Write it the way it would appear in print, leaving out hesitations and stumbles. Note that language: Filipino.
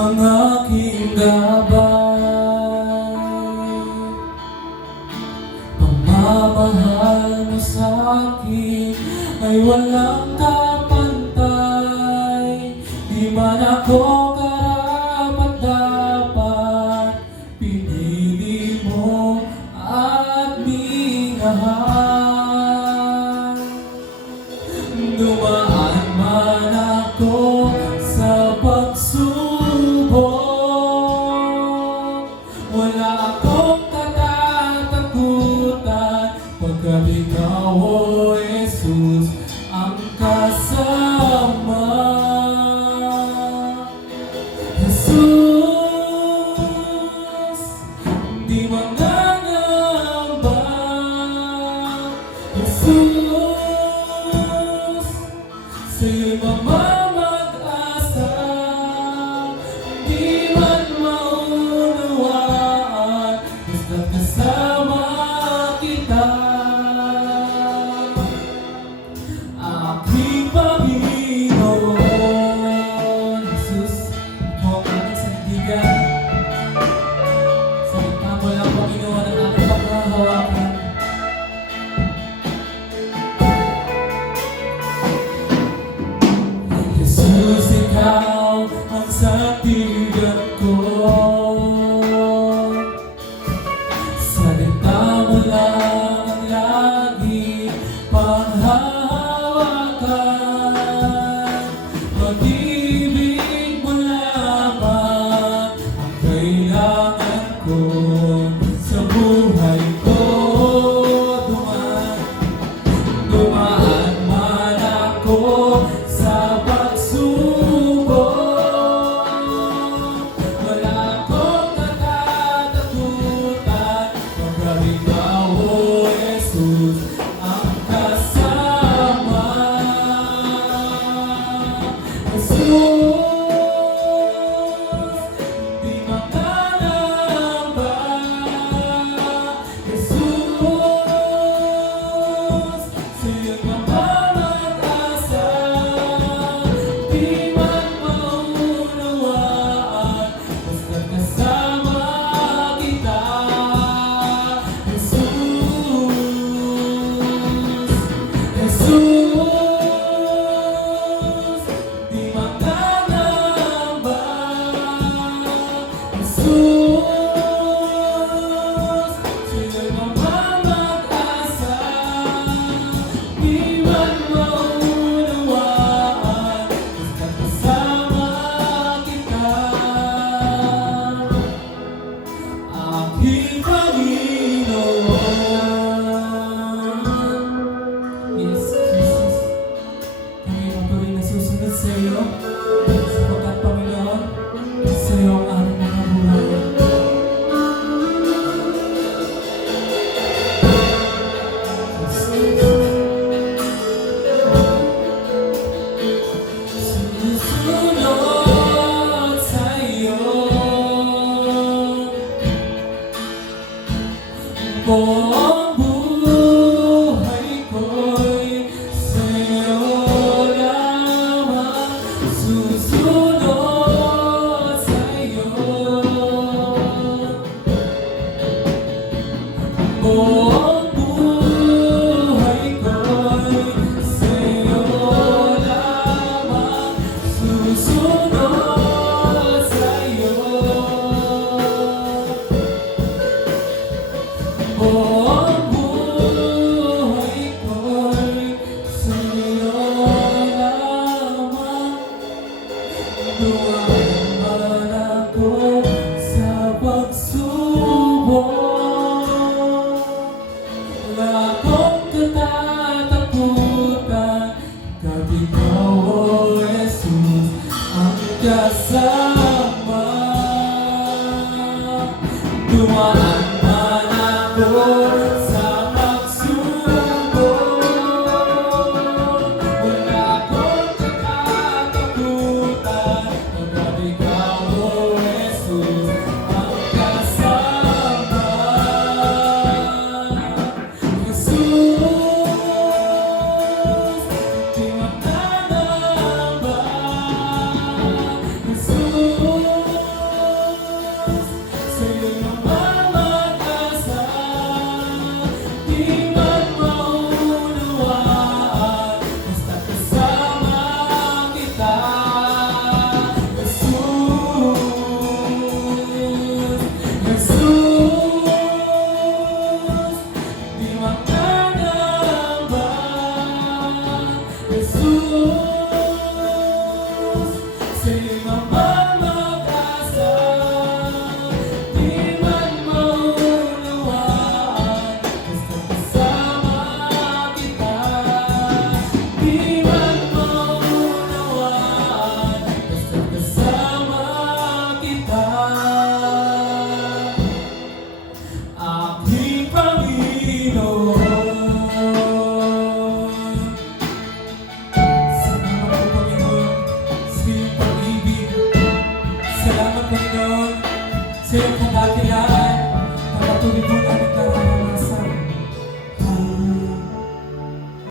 ang aking gabay. Pagmamahal mo sa akin ay walang kapantay. Di man ako karapat-dapat, pinili mo at minahal. Dumaan man ako sa pagsubok, wala akong katatakutan, pagkat ikaw, O Jesus, ang kasama. Jesus, di mangangamba. Jesus, sa'yo'y mamamag-asa. Di man maunawaan, basta't kasama kita. Aking Panginoon, Jesus, ikaw ang aking sandigan. Salita mo lang, Panginoon, ang aking paghahawakan. Jesus, ikaw ang sandigan ko. Salita mo lang ang lagi panghahawakan. Pag-ibig mo lamang ang kailangan ko sa buhay ko. Dumaan man ako sa pagsubok, wala akong katatakutan, pagkat ikaw, O Jesus, ang kasama. Jesus, di mangangamba. Jesus, sa'yo'y mamamag-asa. Di man maunawaan, basta't kasama kita. Jesus, Jesus, di mangangamba. Jesus, sa'yo'y mamamag-asa. Di man maunawaan, basta't kasama kita. Aking Panginoon. Yes, Jesus, kami patuloy na susunod sa iyo, sapagkat, Panginoon, sa iyo ang aming mga buhay. Susunod sa iyo, buong buhay ko'y sa iyo lamang. Susunod sa iyo, buong buhay ko'y sa iyo lamang. Susunod sa iyo, buong buhay ko'y sa iyo lamang. Dumaan man ako sa pagsubok, wala akong katatakutan, pagkat ikaw, O Jesus, ang kasama. Dumaan man ako sa pagsubok, wala akong katatakutan, pagkat ikaw, O Jesus, ang kasama. Jesus, di mangangamba. Jesus, Sa iyo